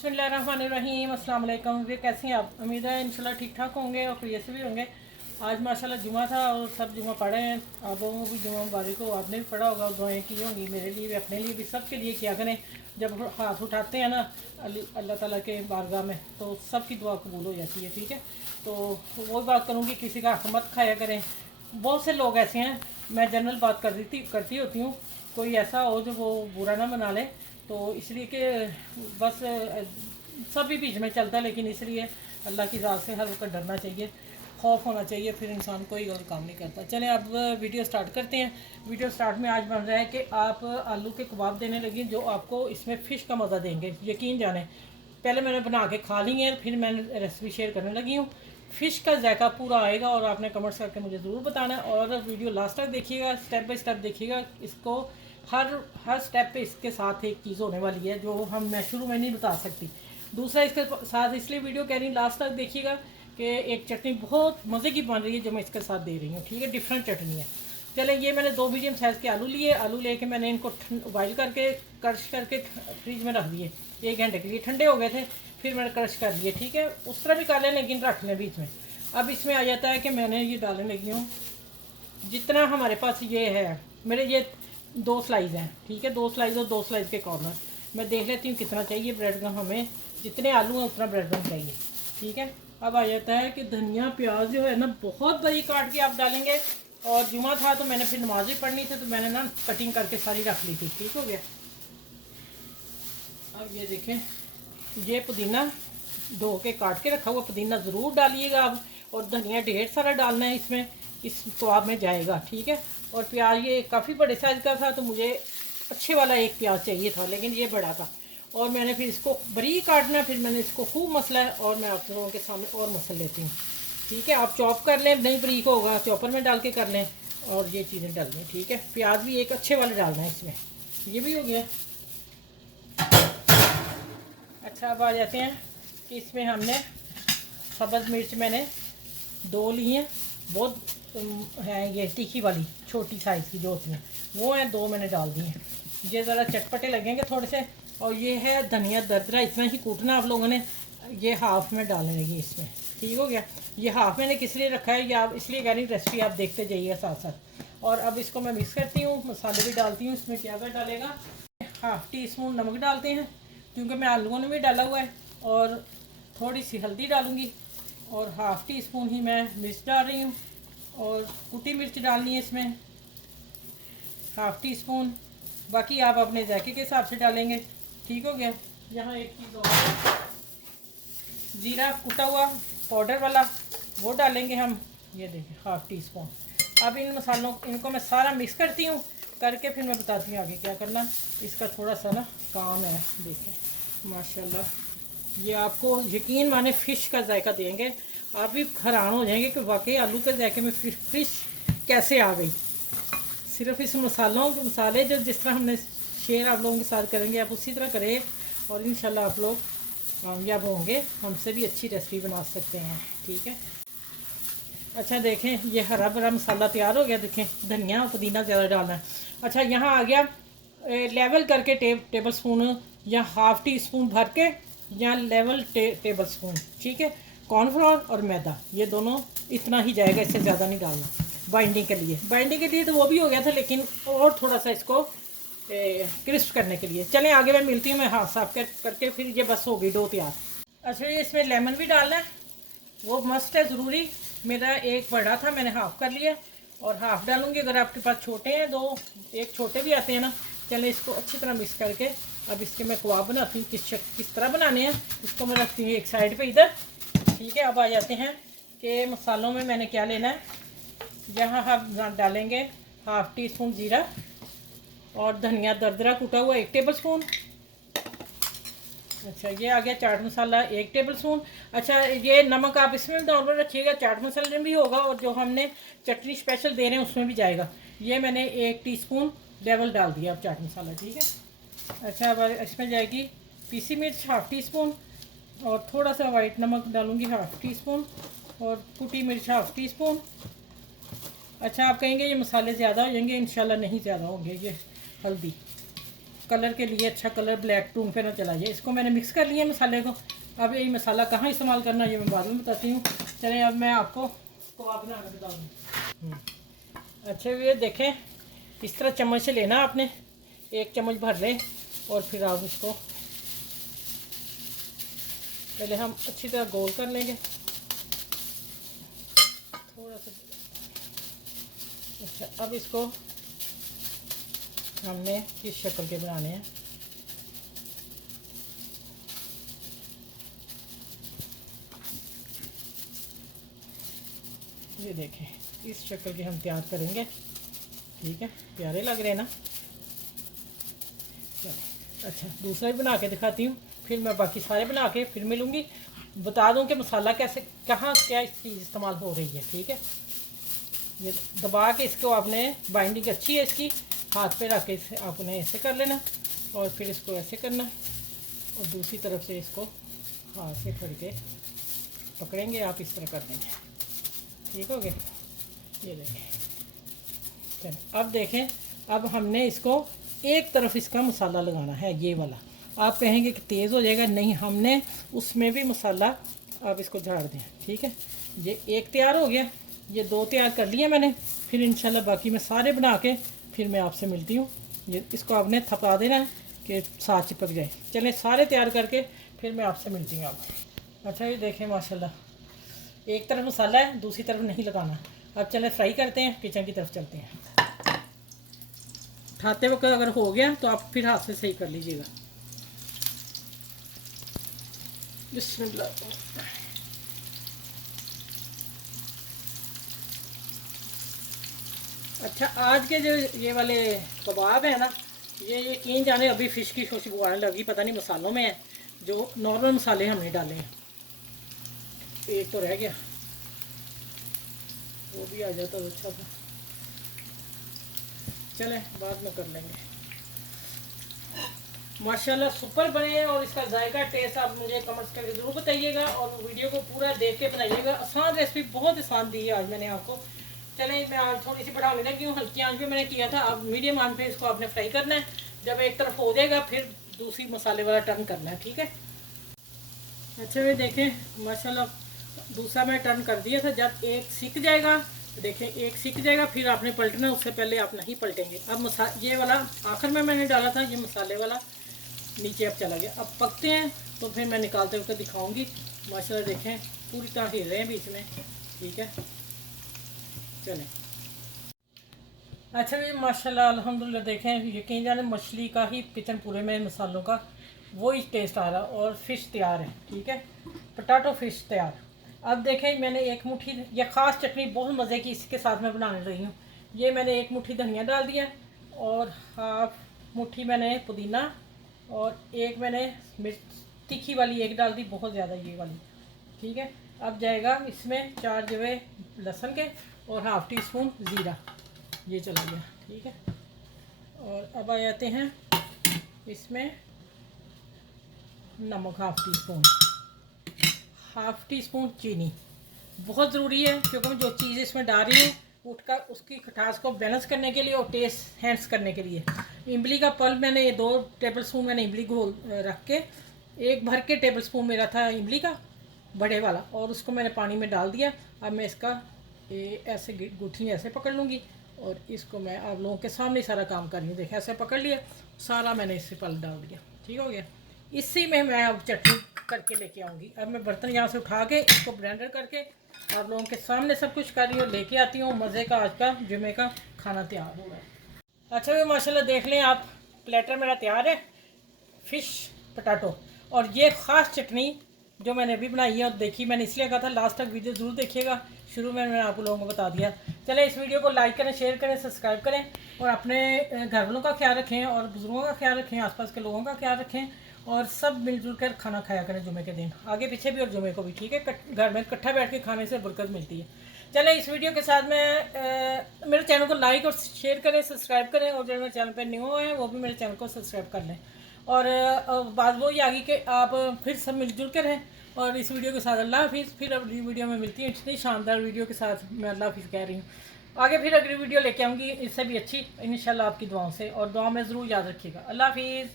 बिस्मिल्लाहिर्रहमानिर्रहीम अस्सलाम वालेकुम। वे कैसे हैं आप? उम्मीद है इंशाल्लाह ठीक ठाक होंगे और खैरियत से भी होंगे। आज माशाल्लाह जुमा था और सब जुमा पढ़े हैं। आप लोगों को भी जुमा मुबारक हो। आपने भी पढ़ा होगा, दुआएं की होंगी मेरे लिए भी, अपने लिए भी, सब के लिए किया करें। जब हाथ उठाते हैं ना अल्लाह ताला के बारगाह में तो सबकी दुआ कबूल हो जाती है। ठीक है, तो वो बात करूँगी, किसी का हक मत खाया करें। बहुत से लोग ऐसे हैं, मैं जनरल बात करती होती हूँ, कोई ऐसा हो जो वो बुरा ना बना ले, तो इसलिए कि बस सभी बीच में चलता है, लेकिन इसलिए अल्लाह की ज़ात से हर वक्त डरना चाहिए, खौफ होना चाहिए, फिर इंसान कोई और काम नहीं करता। चलें अब वीडियो स्टार्ट करते हैं। वीडियो स्टार्ट में आज बन रहा है कि आप आलू के कबाब देने लगी जो आपको इसमें फ़िश का मज़ा देंगे, यकीन जाने। पहले मैंने बना के खा ली है, फिर मैंने रेसिपी शेयर करने लगी हूँ। फ़िश का जायका पूरा आएगा और आपने कमेंट्स करके मुझे ज़रूर बताना है, और वीडियो लास्ट तक देखिएगा, स्टेप बाय स्टेप देखिएगा इसको। हर स्टेप पे इसके साथ एक चीज़ होने वाली है जो मैं शुरू में नहीं बता सकती। दूसरा इसके साथ इसलिए वीडियो कह रही हूँ लास्ट तक देखिएगा कि एक चटनी बहुत मज़े की बन रही है जो मैं इसके साथ दे रही हूँ। ठीक है, डिफरेंट चटनी है। चले, ये मैंने 2 मीडियम साइज़ के आलू लिए। आलू लेके मैंने इनको बॉइल करके क्रश करके फ्रिज में रख दिए 1 घंटे के लिए। ठंडे हो गए थे, फिर मैंने क्रश कर लिए। ठीक है, उस तरह भी कर लें लेकिन रख लें बीच में। अब इसमें आ जाता है कि मैंने ये डालने लगी हूँ जितना हमारे पास ये है, मेरे ये 2 स्लाइस हैं। ठीक है, 2 स्लाइस और 2 स्लाइस के कॉर्नर मैं देख लेती हूँ कितना चाहिए ब्रेड गम हमें। जितने आलू हैं उतना ब्रेड गम चाहिए। ठीक है, अब आ जाता है कि धनिया प्याज जो है ना बहुत बड़ी काट के आप डालेंगे। और जुमा था तो मैंने फिर नमाज भी पढ़नी थी तो मैंने ना कटिंग करके सारी रख ली थी। ठीक हो गया। अब ये देखें, ये पुदीना धो के काट के रखा हुआ पुदीना ज़रूर डालिएगा आप, और धनिया ढेर सारा डालना है इसमें, इस स्वाद में जाएगा। ठीक है, और प्याज ये काफ़ी बड़े साइज़ का था तो मुझे अच्छे वाला एक प्याज चाहिए था, लेकिन ये बड़ा था, और मैंने फिर इसको बारीक काटना, फिर मैंने इसको खूब मसला है और मैं आप लोगों के सामने और मसल लेती हूँ। ठीक है, आप चॉप कर लें, नहीं बारीक होगा चॉपर में डाल के कर लें, और ये चीज़ें डाल लें। ठीक है, प्याज भी एक अच्छे वाले डालना है इसमें। ये भी हो गया। अच्छा, अब आ जाते हैं कि इसमें हमने सब्ज़ मिर्च मैंने 2 ली हैं, बहुत हैं ये तीखी वाली, छोटी साइज़ की जो होती हैं वो हैं, 2 मैंने डाल दी हैं। ये ज़रा चटपटे लगेंगे थोड़े से। और ये है धनिया दरदरा, इतना ही कूटना आप लोगों ने, ये हाफ़ में डालने लगी इसमें। ठीक हो गया। ये हाफ़ मैंने किस लिए रखा है, ये आप इसलिए कह रही रेसिपी आप देखते जाइएगा साथ साथ। और अब इसको मैं मिक्स करती हूँ, मसाले भी डालती हूँ इसमें। क्या क्या डालेगा, 1/2 टीस्पून नमक डालते हैं क्योंकि मैं आलूओं में भी डाला हुआ है, और थोड़ी सी हल्दी डालूँगी, और 1/2 टीस्पून ही मैं मिर्च डाल रही हूँ, और कुटी मिर्च डालनी है इसमें 1/2 टीस्पून। बाकी आप अपने जायके के हिसाब से डालेंगे। ठीक हो गया। यहाँ एक चीज़ और, ज़ीरा कुटा हुआ पाउडर वाला वो डालेंगे हम, ये देखिए 1/2 टीस्पून। अब इन मसालों इनको मैं सारा मिक्स करती हूँ, करके फिर मैं बताती हूँ आगे क्या करना। इसका थोड़ा सा ना काम है, देखें माशाल्लाह, ये आपको यकीन माने फ़िश का जायका देंगे। आप भी हैरान हो जाएंगे कि वाकई आलू के जायके में फ़िश कैसे आ गई। सिर्फ इस मसाले जो जिस तरह हमने शेयर आप लोगों के साथ करेंगे, आप उसी तरह करें और इंशाल्लाह आप लोग कामयाब होंगे, हमसे भी अच्छी रेसिपी बना सकते हैं। ठीक है। अच्छा देखें, ये हरा भरा मसाला तैयार हो गया। देखें, धनिया और पुदीना ज़्यादा डालना है। अच्छा, यहाँ आ गया लेवल करके टेबल स्पून या 1/2 टीस्पून भर के, या लेवल टेबल स्पून। ठीक है, कॉर्नफ्लोर और मैदा, ये दोनों इतना ही जाएगा, इससे ज़्यादा नहीं डालना बाइंडिंग के लिए। बाइंडिंग के लिए तो वो भी हो गया था, लेकिन और थोड़ा सा इसको क्रिस्प करने के लिए। चलें आगे मैं मिलती हूँ, मैं हाथ साफ करके फिर ये बस हो गई डो तैयार। अच्छा, इसमें लेमन भी डालना है, वो मस्ट है ज़रूरी। मेरा एक बड़ा था, मैंने हाफ़ कर लिया और हाफ़ डालूंगी। अगर आपके पास छोटे हैं 2, एक छोटे भी आते हैं ना। चलें इसको अच्छी तरह मिक्स करके अब इसके मैं कबाब बनाती हूँ, किस तरह बनाने हैं इसको मैं रखती हूँ एक साइड पे इधर। ठीक है, अब आ जाते हैं कि मसालों में मैंने क्या लेना है। यहाँ हम डालेंगे 1/2 टीस्पून ज़ीरा, और धनिया दरदरा कूटा हुआ 1 टेबल स्पून। अच्छा, ये आ गया चाट मसाला 1 टेबल स्पून। अच्छा, ये नमक आप इसमें नॉर्मल रखिएगा, चाट मसाले में भी होगा और जो हमने चटनी स्पेशल दे रहे हैं उसमें भी जाएगा। ये मैंने 1 टीस्पून लेवल डाल दिया अब चाट मसाला। ठीक है। अच्छा, अब इसमें जाएगी पीसी मिर्च 1/2 टीस्पून, और थोड़ा सा वाइट नमक डालूँगी 1/2 टीस्पून, और कुटी मिर्च 1/2 टीस्पून। अच्छा, आप कहेंगे ये मसाले ज़्यादा हो जाएंगे, इंशाल्लाह नहीं ज़्यादा होंगे। ये हल्दी कलर के लिए अच्छा कलर ब्लैक टून पे ना चला जाए। इसको मैंने मिक्स कर लिया मसाले को। अब यही मसाला कहाँ इस्तेमाल करना है ये मैं बाद में बताती हूँ। चलें अब मैं आपको कबाब बना कर बता दूँ। अच्छा ये देखें, इस तरह चम्मच से लेना आपने, एक चम्मच भर लें और फिर आप इसको पहले हम अच्छी तरह गोल कर लेंगे थोड़ा सा। अच्छा अब इसको हमने किस शक्ल के बनाने हैं, ये देखें इस शक्ल के हम तैयार करेंगे। ठीक है, प्यारे लग रहे हैं ना। चलो अच्छा दूसरा भी बना के दिखाती हूँ, फिर मैं बाकी सारे बना के फिर मिलूँगी, बता दूँ कि मसाला कैसे कहाँ क्या इस चीज़ इस्तेमाल हो रही है। ठीक है, ये दबा के इसको आपने बाइंडिंग अच्छी है इसकी, हाथ पे रख के इसे आपने ऐसे कर लेना और फिर इसको ऐसे करना और दूसरी तरफ से इसको हाथ से फड़ के पकड़ेंगे, आप इस तरह कर देंगे। ठीक हो गया, ये देखें। चलो अब देखें, अब हमने इसको एक तरफ इसका मसाला लगाना है ये वाला। आप कहेंगे कि तेज़ हो जाएगा, नहीं, हमने उसमें भी मसाला आप इसको झाड़ दें। ठीक है, ये एक तैयार हो गया, ये दो तैयार कर लिए मैंने, फिर इंशाल्लाह बाकी मैं सारे बना के फिर मैं आपसे मिलती हूँ। ये इसको आपने थपा देना है कि साथ चिपक जाए। चलें सारे तैयार करके फिर मैं आपसे मिलती हूँ। आप अच्छा ये देखें माशाल्लाह एक तरफ मसाला है, दूसरी तरफ नहीं लगाना। अब चलें फ्राई करते हैं, किचन की तरफ चलते हैं। उठाते वक्त अगर हो गया तो आप फिर हाथ से सही कर लीजिएगा। बिस्मिल्लाह। अच्छा आज के जो ये वाले कबाब है ना, ये यकीन जाने अभी फ़िश की खुशबू आने लगी, पता नहीं मसालों में है, जो नॉर्मल मसाले हमने डाले हैं। एक तो रह गया, वो भी आ जाता तो अच्छा था। चलें बाद में कर लेंगे। माशाल्लाह सुपर बने हैं और इसका जायका टेस्ट आप मुझे कमेंट्स करके ज़रूर बताइएगा और वीडियो को पूरा देख के बनाइएगा। आसान रेसिपी बहुत आसान दी है आज मैंने आपको। चलें मैं आज थोड़ी सी बढ़ाने लगी हूँ, हल्की आंच पे मैंने किया था, अब मीडियम आंच पे इसको आपने फ्राई करना है। जब एक तरफ हो जाएगा फिर दूसरी मसाले वाला टर्न करना है। ठीक है, अच्छा ये देखें माशाल्लाह दूसरा मैं टर्न कर दिया था। जब एक सीख जाएगा तो देखें एक सीख जाएगा, फिर आपने पलटना, उससे पहले आप नहीं पलटेंगे। अब ये वाला आखिर में मैंने डाला था, ये मसाले वाला नीचे अब चला गया। अब पकते हैं तो फिर मैं निकालते हुए दिखाऊंगी। माशाल्लाह देखें पूरी तरह हिल रहे हैं बीच में। ठीक है, चलें। अच्छा जी माशाल्लाह अल्हम्दुलिल्लाह देखें यकीन जाने मछली का ही किचन पूरे में मसालों का वही टेस्ट आ रहा और फ़िश तैयार है। ठीक है, पोटैटो फ़िश तैयार। अब देखें मैंने एक मुट्ठी, ये ख़ास चटनी बहुत मज़े की इसके साथ मैं बनाने रही हूँ। ये मैंने एक मुट्ठी धनिया डाल दिया और हाफ मुट्ठी मैंने पुदीना और एक मैंने मिर्च तीखी वाली एक डाल दी, बहुत ज़्यादा ये वाली। ठीक है, अब जाएगा इसमें 4 जवे लहसुन के और हाफ़ टी स्पून ज़ीरा, ये चला गया। ठीक है, और अब आ जाते हैं इसमें नमक हाफ़ टी स्पून चीनी बहुत ज़रूरी है, क्योंकि मैं जो चीज़ इसमें डाल रही हूँ उठकर उसकी खटास को बैलेंस करने के लिए और टेस्ट हैंस करने के लिए। इमली का पल्प मैंने ये 2 टेबल स्पून मैंने इमली घोल रख के, एक भर के टेबल स्पून मेरा था इमली का बड़े वाला, और उसको मैंने पानी में डाल दिया। अब मैं इसका ऐसे गुठली ऐसे पकड़ लूँगी और इसको मैं आप लोगों के सामने सारा काम कर रही हूँ। देखिए ऐसे पकड़ लिया, सारा मैंने इससे पल डाल दिया। ठीक हो गया, इसी में मैं अब चटनी करके लेके आऊँगी। अब मैं बर्तन यहाँ से उठा के इसको ब्लेंडर करके आप लोगों के सामने सब कुछ कर रही हूँ, लेके आती हूँ। मज़े का आज का जुमे का खाना तैयार हो रहा है। अच्छा भी माशाल्लाह देख लें आप, प्लेटर मेरा तैयार है फ़िश पोटैटो। और ये ख़ास चटनी जो मैंने अभी बनाई है और देखी, मैंने इसलिए कहा था लास्ट तक वीडियो ज़रूर देखिएगा, शुरू में मैंने आप लोगों को बता दिया। चले इस वीडियो को लाइक करें, शेयर करें, सब्सक्राइब करें और अपने घर वालों का ख्याल रखें और बुज़ुर्गों का ख्याल रखें, आसपास के लोगों का ख्याल रखें और सब मिलजुल कर खाना खाया करें जुमे के दिन, आगे पीछे भी और जुमे को भी। ठीक है, घर में इकट्ठा बैठ के खाने से बरकत मिलती है। चले इस वीडियो के साथ में मेरे चैनल को लाइक और शेयर करें, सब्सक्राइब करें और जो मेरे चैनल पर न्यू हैं वो भी मेरे चैनल को सब्सक्राइब कर लें। और बात वो ही आ गई कि आप फिर सब मिलजुल कर रहें। और इस वीडियो के साथ अल्लाह हाफिज़। फिर अगली वीडियो में मिलती है इतनी शानदार वीडियो के साथ। मैं अल्लाह हाफिज़ कह रही हूँ। आगे फिर अगली वीडियो लेके आऊँगी इससे भी अच्छी इंशाल्लाह आपकी दुआओं से, और दुआ में ज़रूर याद रखिएगा। अल्लाह हाफिज़।